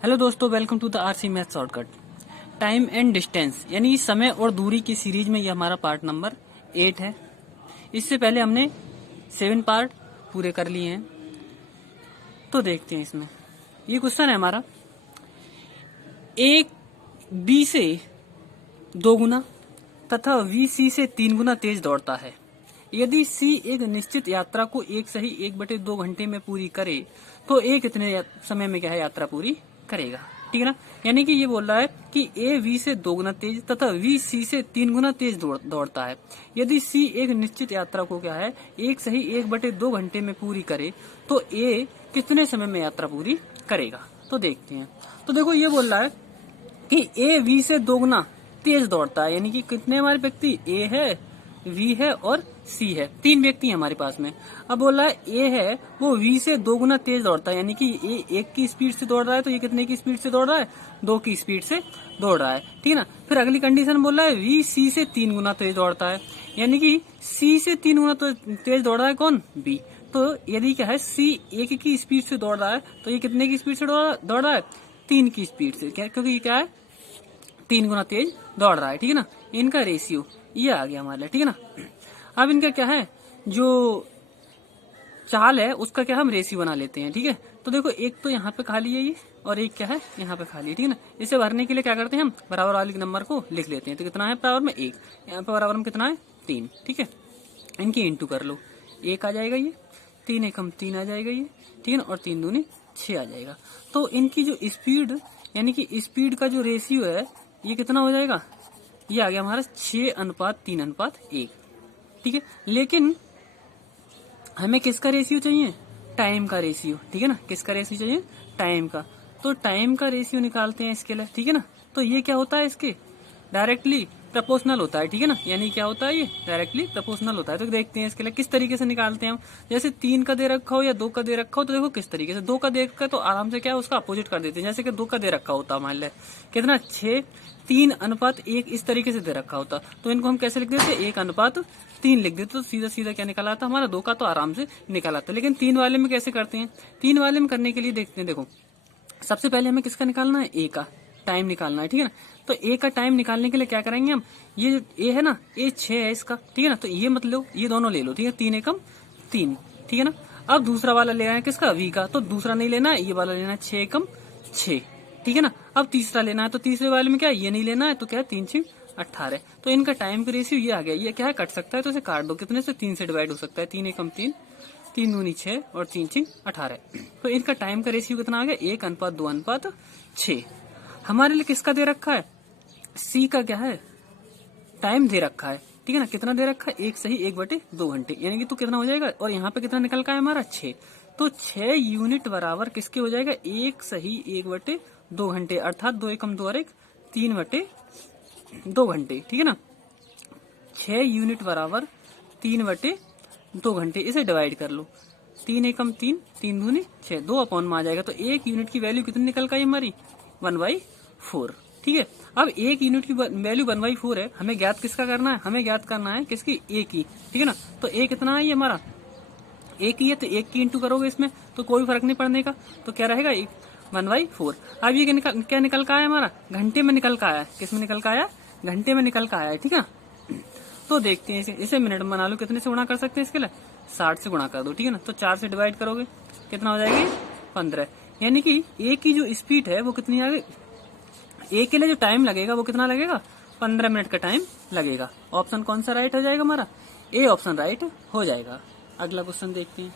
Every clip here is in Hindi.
हेलो दोस्तों, welcome to the RC math shortcut. Time and distance यानी समय और दूरी की सीरीज में ये हमारा पार्ट नंबर 8 है। इससे पहले हमने 7 पार्ट पूरे कर लिए हैं। तो देखते हैं इसमें ये क्वेश्चन है हमारा, एक बी से 2 गुना तथा वी सी से 3 गुना तेज दौड़ता है। यदि सी एक निश्चित यात्रा को 1/2 घंटे में पूरी करे तो ए कितने समय में क्या है यात्रा पूरी करेगा। ठीक है ना। यानी कि ये बोल रहा है कि ए वी से 2 गुना तेज तथा वी सी से 3 गुना तेज दौड़ता है। यदि सी एक निश्चित यात्रा को क्या है 1/2 घंटे में पूरी करे तो ए कितने समय में यात्रा पूरी करेगा। तो देखते हैं। तो देखो ये बोल रहा है कि ए वी से 2 गुना तेज दौड़ता है, यानी कि कितने हमारे व्यक्ति, ए है, वी है और सी है, 3 व्यक्ति हैं हमारे पास में। अब बोल रहा है ए है वो वी से 2 गुना तेज दौड़ता है, यानी कि ए 1 की स्पीड से दौड़ रहा है तो ये कितने की स्पीड से दौड़ रहा है, 2 की स्पीड से दौड़ रहा है। ठीक है ना। फिर अगली कंडीशन बोल रहा है वी सी से 3 गुना तेज दौड़ता है, यानी कि सी से 3 गुना तो तेज दौड़ रहा है कौन, बी। तो यदि क्या है सी 1 की स्पीड से दौड़ रहा है तो ये कितने की स्पीड से दौड़ रहा है, 3 की स्पीड से, क्योंकि ये क्या है 3 गुना तेज दौड़ रहा है। ठीक है ना। इनका रेशियो ये आ गया हमारे लिए। ठीक है ना। अब इनका क्या है जो चाल है उसका क्या हम रेशियो बना लेते हैं। ठीक है। तो देखो एक तो यहाँ पे खाली है ये और एक क्या है यहाँ पे खाली है। ठीक है ना। इसे भरने के लिए क्या करते हैं हम बराबर वाले नंबर को लिख लेते हैं। तो कितना है बराबर में 1, यहाँ पे बराबर में कितना है 3। ठीक है। इनकी इंटू कर लो, 1 आ जाएगा ये, 3 एकम 3 आ जाएगा ये। ठीक है ना। और 3 दूनी 6 आ जाएगा। तो इनकी जो स्पीड यानी कि स्पीड का जो रेशियो है ये कितना हो जाएगा, ये आ गया हमारा 6:3:1। ठीक है। लेकिन हमें किसका रेशियो चाहिए, टाइम का रेशियो। ठीक है ना। किसका रेशियो चाहिए, टाइम का। तो टाइम का रेशियो निकालते हैं इसके लिए। ठीक है ना। तो ये क्या होता है इसके डायरेक्टली प्रोपोर्शनल होता है। ठीक है ना। यानी क्या होता है ये डायरेक्टली प्रोपोर्शनल होता है। तो देखते हैं इसके लिए किस तरीके से निकालते हैं हम। जैसे 3 का दे रखा हो या 2 का दे रखा हो तो देखो किस तरीके से 2 का दे रखा है तो आराम से क्या है उसका अपोजिट कर देते हैं। जैसे कि 2 का दे रखा होता मान लिया कितना 6:3:1 इस तरीके से दे रखा होता तो इनको हम कैसे लिख देते 1:3 लिख देते। तो सीधा सीधा क्या निकल आता हमारा 2 का तो आराम से निकल आता। लेकिन 3 वाले में कैसे करते हैं, 3 वाले में करने के लिए देखते हैं। देखो सबसे पहले हमें किसका निकालना है, ए का टाइम निकालना है। ठीक है ना। तो ए का टाइम निकालने के लिए क्या करेंगे हम, ये ए है ना, ए 6 है इसका। ठीक है ना। तो ये मतलब ये दोनों ले लो। ठीक है। 3 एकम 3। ठीक है ना। अब दूसरा वाला लेना है किसका, वी का। तो दूसरा नहीं लेना है, ये वाला लेना है 6 एकम 6। ठीक है ना। अब तीसरा लेना है तो तीसरे वाले में क्या ये नहीं लेना है तो क्या है 3×6 18। तो इनका टाइम का रेशियो ये आ गया। ये क्या है कट सकता है तो इसे काट दो, कितने से 3 से डिवाइड हो सकता है, 3 एकम 3, 3 दूनी 6 और 3×6 18। तो इनका टाइम का रेशियो कितना आ गया 1:2:6। हमारे लिए किसका दे रखा है, सी का क्या है टाइम दे रखा है। ठीक है ना। कितना दे रखा है 1/2 घंटे, यानी कि तो कितना हो जाएगा, और यहाँ पे कितना निकल का है हमारा 6। तो 6 यूनिट बराबर किसके हो जाएगा 1/2 घंटे, अर्थात 2 एकम 2 और 1 3/2 घंटे। ठीक है ना। 6 यूनिट बराबर 3/2 घंटे। इसे डिवाइड कर लो, 3 एकम 3, 3 दूनी 6, 2 अपॉन में आ जाएगा। तो 1 यूनिट की वैल्यू कितनी निकल का है हमारी 1/4। ठीक है। अब 1 यूनिट की वैल्यू 1/4 है, हमें ज्ञात किसका करना है, हमें ज्ञात करना है किसकी, ए की। ठीक है ना। तो ए कितना है ये हमारा, एक ही है तो 1 की इंटू करोगे इसमें तो कोई फर्क नहीं पड़ने का। तो क्या रहेगा 1/4। अब ये क्या निकल का आया हमारा, घंटे में निकल का आया। किस में निकल का आया, घंटे में निकल का आया है। ठीक है। तो देखते हैं इसे मिनट में बना लो, कितने से गुणा कर सकते हैं इसके लिए 60 से गुणा कर दो। ठीक है ना। तो 4 से डिवाइड करोगे कितना हो जाएगी 15। यानी कि ए की जो स्पीड है वो कितनी आ गई, ए के लिए जो टाइम लगेगा वो कितना लगेगा 15 मिनट का टाइम लगेगा। ऑप्शन कौन सा राइट हो जाएगा हमारा, ए ऑप्शन राइट हो जाएगा। अगला क्वेश्चन देखते हैं।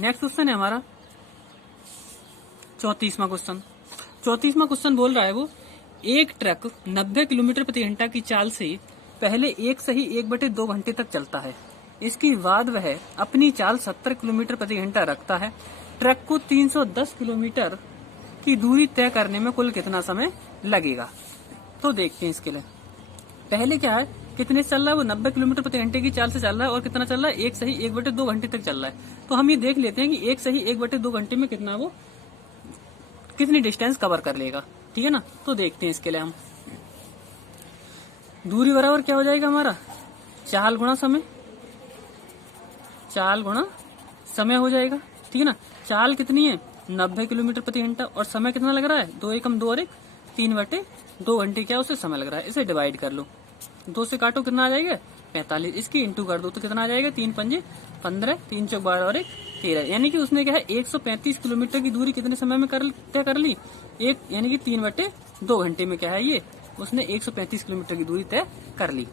नेक्स्ट क्वेश्चन है हमारा 34वां क्वेश्चन। 34वां क्वेश्चन बोल रहा है वो, एक ट्रक 90 किलोमीटर प्रति घंटा की चाल से पहले 1:2 घंटे तक चलता है। इसके बाद वह अपनी चाल 70 किलोमीटर प्रति घंटा रखता है। ट्रक को 310 किलोमीटर की दूरी तय करने में कुल कितना समय लगेगा। तो देखते हैं इसके लिए पहले क्या है कितने से चल रहा है वो 90 किलोमीटर प्रति घंटे की चाल से चल रहा है और कितना चल रहा है 1:2 घंटे तक चल रहा है। तो हम ये देख लेते हैं कि 1:2 घंटे में कितना वो कितनी डिस्टेंस कवर कर लेगा। ठीक है ना। तो देखते हैं इसके लिए हम दूरी बराबर क्या हो जाएगा हमारा चाल गुणा समय, चाल गुणा समय हो जाएगा। ठीक है ना। चाल कितनी है 90 किलोमीटर प्रति घंटा। और समय कितना लग रहा है, 2 एकम 2 और 1 3/2 घंटे क्या उसे समय लग रहा है। इसे डिवाइड कर लो, 2 से काटो कितना आ जाएगा 45, इसकी इंटू कर दो तो कितना आ जाएगा 3 पंजे 15, 3 चौक 12 और 1 13। यानी कि उसने क्या है 135 किलोमीटर की दूरी कितने समय में तय कर ली, एक यानी कि 3/2 घंटे में क्या है ये उसने 135 किलोमीटर की दूरी तय कर ली।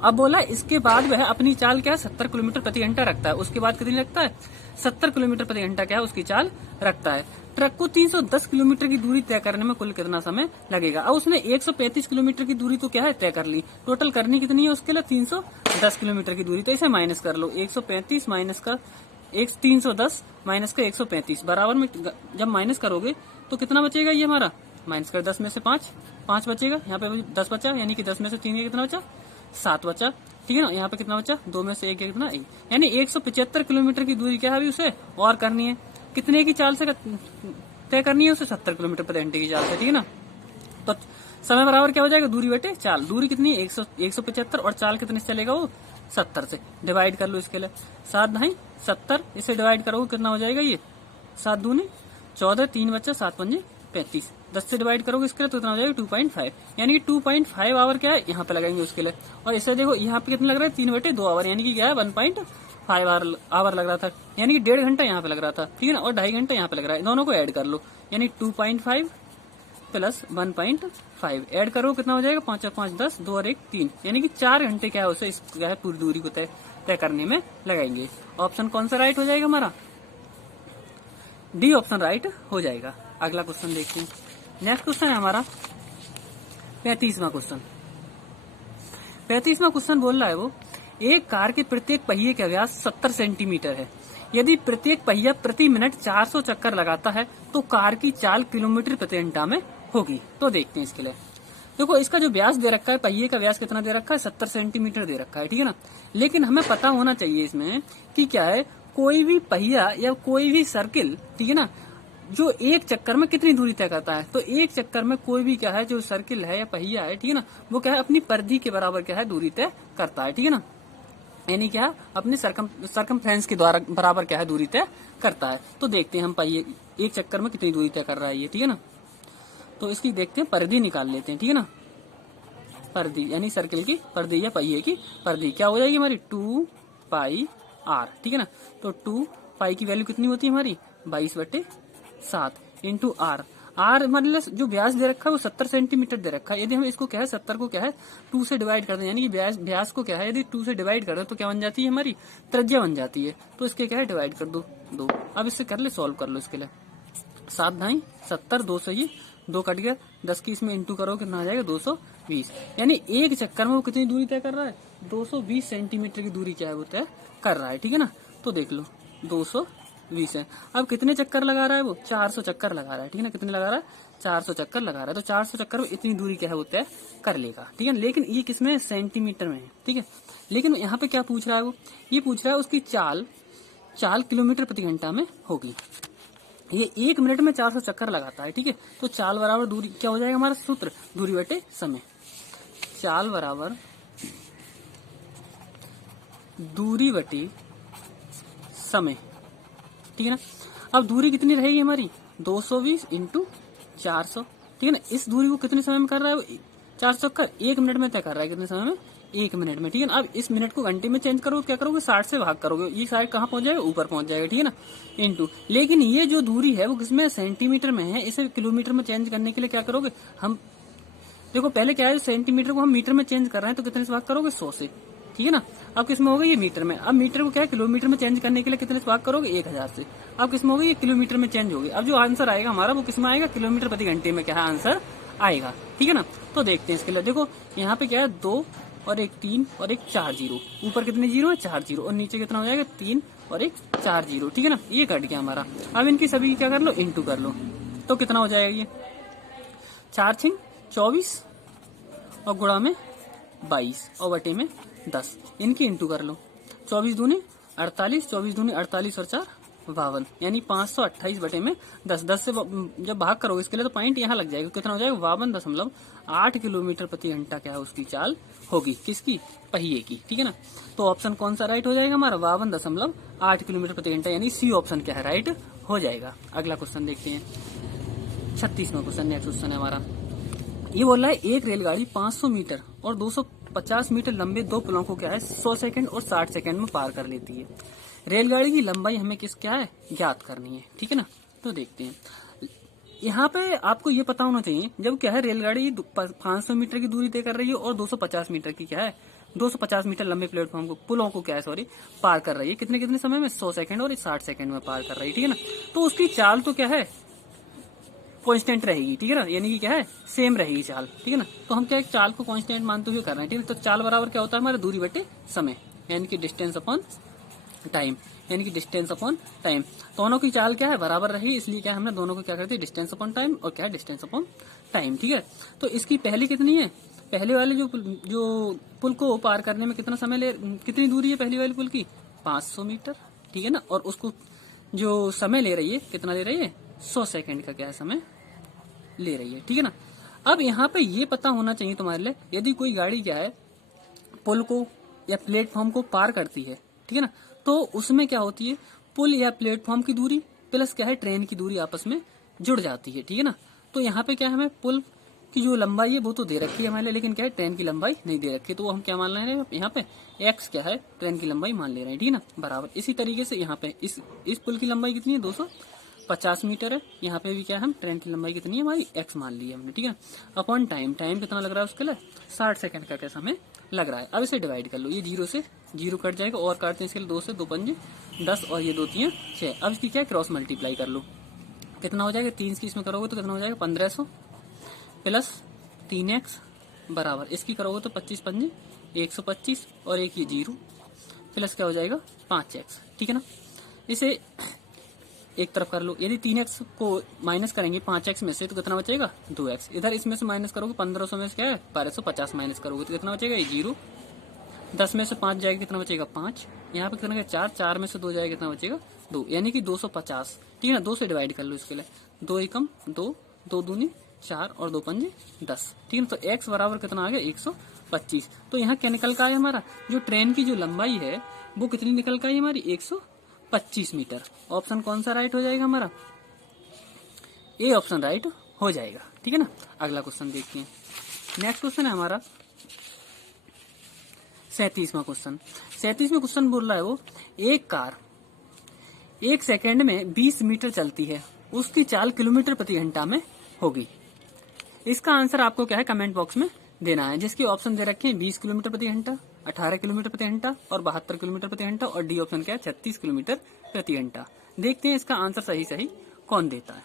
अब बोला इसके बाद वह अपनी चाल क्या है 70 किलोमीटर प्रति घंटा रखता है। उसके बाद कितनी रखता है 70 किलोमीटर प्रति घंटा क्या है उसकी चाल रखता है। ट्रक को 310 किलोमीटर की दूरी तय करने में कुल कितना समय लगेगा। अब उसने 135 किलोमीटर की दूरी तो क्या है तय कर ली, टोटल करनी कितनी है उसके लिए 310 किलोमीटर की दूरी। तो इसे माइनस कर लो, 135 माइनस का 310 माइनस का 135 बराबर में जब माइनस करोगे तो कितना बचेगा ये हमारा, माइनस कर 10 में से 5 बचेगा, यहाँ पे 10 बचा, यानी कि 10 में से 3 कितना बचा 7 बचा, ठीक है ना। यहाँ पे कितना बचा 2 में से 1 कितना 1, यानी 175 किलोमीटर की दूरी क्या है अभी उसे और करनी है। कितने की चाल से तय करनी है उसे 70 किलोमीटर प्रति घंटे की चाल से, ठीक है ना। तो समय बराबर क्या हो जाएगा दूरी बटे चाल, दूरी कितनी है 175 और चाल कितने से चलेगा वो 70 से। डिवाइड कर लो इसके लिए 7 ढाई 70, इसे डिवाइड करोगे कितना हो जाएगा ये 7 दूनी 14, 3 बच्चा 7 पंजे 35, 10 से डिवाइड करोगे इसके लिए तो कितना हो जाएगा 2.5, यानी कि 2.5 आवर क्या है यहाँ पे लगाएंगे उसके लिए। और इसे देखो यहाँ पे कितना लग रहा है 3/2 आवर, यानी कि क्या है 1.5 आवर लग रहा था, यानी कि 1.5 घंटा यहाँ पे लग रहा था, ठीक है ना। और 2.5 घंटा यहाँ पे लग रहा है, दोनों को ऐड कर लो, यानी 2.5 प्लस 1.5 ऐड करो कितना हो जाएगा 5 और 5 10, 2 और 1 3, यानी कि 4 घंटे क्या है उसे इस क्या है पूरी दूरी को तय करने में लगाएंगे। ऑप्शन कौन सा राइट हो जाएगा हमारा, डी ऑप्शन राइट हो जाएगा। अगला क्वेश्चन देखते हैं। नेक्स्ट क्वेश्चन है हमारा 35वां क्वेश्चन। 35वां क्वेश्चन बोल रहा है वो एक कार के प्रत्येक पहिए का व्यास 70 सेंटीमीटर है। यदि प्रत्येक पहिया प्रति मिनट 400 चक्कर लगाता है तो कार की चाल किलोमीटर प्रति घंटा में होगी। तो देखते हैं इसके लिए, देखो इसका जो व्यास दे रखा है पहिए का व्यास कितना दे रखा है 70 सेंटीमीटर दे रखा है, ठीक है ना। लेकिन हमें पता होना चाहिए इसमें कि क्या है कोई भी पहिया या कोई भी सर्किल, ठीक है ना, जो एक चक्कर में कितनी दूरी तय करता है। तो एक चक्कर में कोई भी क्या है जो सर्किल है या पहिया है, ठीक है ना, वो क्या है अपनी परिधि के बराबर क्या है दूरी तय करता है, ठीक है ना, यानी क्या अपने सरकमफ्रेंस के द्वारा बराबर क्या है दूरी तय करता है। तो देखते हैं हम पहिए एक चक्कर में कितनी दूरी तय कर रहा है ये, ठीक है ना। तो इसकी देखते हैं परिधि निकाल लेते हैं, ठीक है ना। परिधि यानी सर्किल की परिधि या पहिए की परिधि क्या हो जाएगी हमारी 2πr, ठीक है ना। तो 2π की वैल्यू कितनी होती है हमारी 22/7 इंटू आर। आर मतलब जो व्यास दे रखा है वो 70 सेंटीमीटर दे रखा है। यदि हम इसको क्या है 70 को क्या है 2 से डिवाइड कर दें, यानी कि व्यास को क्या है यदि 2 से डिवाइड कर दो तो क्या बन जाती है हमारी त्रिज्या बन जाती है। तो इसके क्या है डिवाइड कर दो 2। अब इससे कर ले सॉल्व कर लो इसके लिए 7 ढाई 70, 2 से ये 2 कट गया, 10 की इसमें इंटू करो कितना आ जाएगा 220, यानी एक चक्कर में वो कितनी दूरी तय कर रहा है 220 सेंटीमीटर की दूरी क्या है वो तय कर रहा है, ठीक है ना। तो देख लो 220 है। अब कितने चक्कर लगा रहा है वो 400 चक्कर लगा रहा है, ठीक है ना। कितने लगा रहा है 400 चक्कर लगा रहा है। तो 400 चक्कर में इतनी दूरी क्या है वो तय कर लेगा, ठीक है। लेकिन ये किसमें सेंटीमीटर में है, ठीक है। लेकिन यहाँ पे क्या पूछ रहा है वो, ये पूछ रहा है उसकी चाल किलोमीटर प्रति घंटा में होगी। ये 1 मिनट में 400 चक्कर लगाता है, ठीक है। तो चाल बराबर दूरी क्या हो जाएगा हमारा सूत्र दूरी बटे समय। चाल बराबर दूरी बटे समय, ठीक है ना। अब दूरी कितनी रहेगी हमारी 220 इंटू 400, ठीक है ना। इस दूरी को कितने समय में कर रहा है 400 चक्कर 1 मिनट में तय कर रहा है, कितने समय में 1 मिनट में, ठीक है ना। अब इस मिनट को घंटे में चेंज करोगे क्या करोगे 60 से भाग करोगे, ये 60 कहाँ पहुंच जाएगा ऊपर पहुंच जाएगा, ठीक है ना, इंटू। लेकिन ये जो दूरी है वो किसमें सेंटीमीटर में है, इसे किलोमीटर में चेंज करने के लिए क्या करोगे हम, देखो पहले क्या है सेंटीमीटर को हम मीटर में चेंज कर रहे हैं तो कितने से भाग करोगे 100 से, ठीक है ना। अब किसमें होगा ये मीटर में। अब मीटर को क्या है किलोमीटर में चेंज करने के लिए कितने से भाग करोगे 1000 से। अब किसमें होगा ये किलोमीटर में चेंज होगी। अब जो आंसर आएगा हमारा वो किसमें आएगा किलोमीटर प्रति घंटे में क्या है आंसर आएगा, ठीक है ना। तो देखते हैं इसके लिए, देखो यहाँ पे क्या है 2 और 1 3 और 1 4 जीरो, ऊपर कितने जीरो है 4 जीरो और नीचे कितना हो जाएगा 3 और 1 4 जीरो, ठीक है ना। ये कट गया हमारा। अब इनकी सभी क्या कर लो इंटू कर लो तो कितना हो जाएगा ये 4 6 24 और गुणा में 22 और बटे में 10, इनकी इंटू कर लो 24 दूनी 48, 24 दूनी 48 और 4 52, यानी 528 बटे में 10, 10 से जब भाग करोगे इसके लिए तो पॉइंट यहाँ लग जाएगा, कितना हो जाएगा 52.8 किलोमीटर प्रति घंटा क्या है उसकी चाल होगी, किसकी, पहिए की, ठीक है ना। तो ऑप्शन कौन सा राइट हो जाएगा हमारा, 52.8 किलोमीटर प्रति घंटा, यानी सी ऑप्शन क्या है राइट हो जाएगा। अगला क्वेश्चन देखते हैं, 36वां क्वेश्चन, नेक्स्ट क्वेश्चन है हमारा। ये बोल रहा है एक रेलगाड़ी 500 मीटर और 250 मीटर लंबे दो पुलों को क्या है 100 सेकंड और 60 सेकंड में पार कर लेती है। रेलगाड़ी की लंबाई हमें किस क्या है ज्ञात करनी है, ठीक है ना। तो देखते हैं, यहाँ पे आपको ये पता होना चाहिए, जब क्या है रेलगाड़ी 500 मीटर की दूरी तय कर रही है और 250 मीटर की क्या है 250 मीटर लंबे प्लेटफॉर्म को, पुलों को क्या है सॉरी पार कर रही है, कितने कितने समय में 100 सेकंड और 60 सेकंड में पार कर रही है, ठीक है ना। तो उसकी चाल तो क्या है कांस्टेंट रहेगी, ठीक है ना, यानी कि क्या है सेम रहेगी चाल, ठीक है ना। तो हम क्या एक चाल को कांस्टेंट मानते हुए कर रहे हैं, ठीक है। तो चाल बराबर क्या होता है हमारा दूरी बटे समय, यानी कि डिस्टेंस अपॉन टाइम, यानी कि डिस्टेंस अपॉन टाइम। दोनों की चाल क्या है बराबर रही, इसलिए क्या हमने दोनों को क्या करते हैं डिस्टेंस अपॉन टाइम, और क्या है डिस्टेंस अपॉन टाइम, ठीक है। तो इसकी पहली कितनी है, पहले वाले जो पुल को पार करने में कितना समय कितनी दूरी है पहली वाली पुल की 500 मीटर, ठीक है ना। और उसको जो समय ले रही है कितना ले रही है 100 सेकंड का क्या है समय ले रही है, ठीक है ना। अब यहाँ पे ये पता होना चाहिए तुम्हारे लिए, यदि कोई गाड़ी क्या है पुल को या प्लेटफॉर्म को पार करती है, ठीक है ना, तो उसमें क्या होती है पुल या प्लेटफॉर्म की दूरी प्लस क्या है ट्रेन की दूरी आपस में जुड़ जाती है, ठीक है ना। तो यहाँ पे क्या है हमें पुल की जो लंबाई है वो तो दे रखी है हमारे लिए, लेकिन क्या है ट्रेन की लंबाई नहीं दे रखी है, तो वो हम क्या मान रहे हैं यहाँ पे एक्स क्या है ट्रेन की लंबाई मान ले रहे हैं, ठीक है ना बराबर। इसी तरीके से यहाँ पे इस पुल की लंबाई कितनी है 250 मीटर है, यहाँ पे भी क्या है हम ट्रेन की लंबाई कितनी है हमारी एक्स मान ली है हमने, ठीक है। अपॉन टाइम, टाइम कितना लग रहा है उसके लिए 60 सेकंड का क्या समय लग रहा है। अब इसे डिवाइड कर लो, ये 0 से 0 कट जाएगा और काटते हैं इसके लिए 2 से 2 पंजे 10 और ये 2 3 6। अब इसकी क्या क्रॉस मल्टीप्लाई कर लो, कितना हो जाएगा 3 की इसमें करोगे तो कितना हो जाएगा 1500 प्लस 3x बराबर इसकी करोगे तो 25 पंजे 125 और एक ये 0 प्लस क्या हो जाएगा 5x, ठीक है ना। इसे एक तरफ कर लो, यदि 3x को माइनस करेंगे 5x में से तो कितना बचेगा 2x, इधर इसमें से माइनस करोगे 1500 में से क्या है 1250 माइनस करोगे तो कितना बचेगा ये 0, 10 में से 5 जाएगा कितना बचेगा 5, यहाँ पे कितना 4, 4 में से 2 जाएगा कितना बचेगा 2, यानी कि 250, ठीक है ना। 2 से डिवाइड कर लो इसके लिए, 2 एकम 2, 2 दूनी 4 और 2 पंजे 10, ठीक है। तो x बराबर कितना आ गया 125। तो यहाँ क्या निकल का है हमारा जो ट्रेन की जो लंबाई है वो कितनी निकल का है हमारी 125 मीटर। ऑप्शन कौन सा राइट हो जाएगा हमारा, ए ऑप्शन राइट हो जाएगा, ठीक है ना। अगला क्वेश्चन देखते हैं, नेक्स्ट क्वेश्चन है हमारा 37वां क्वेश्चन। 37वां क्वेश्चन बोल रहा है वो एक कार 1 सेकेंड में 20 मीटर चलती है, उसकी चाल किलोमीटर प्रति घंटा में होगी। इसका आंसर आपको क्या है कमेंट बॉक्स में देना है, जिसके ऑप्शन दे रखे हैं 20 किलोमीटर प्रति घंटा, 18 किलोमीटर प्रति घंटा और 72 किलोमीटर प्रति घंटा, और डी ऑप्शन क्या है 36 किलोमीटर प्रति घंटा। देखते हैं इसका आंसर सही कौन देता है।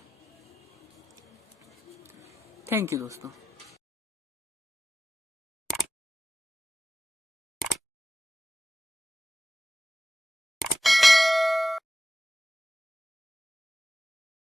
थैंक यू दोस्तों।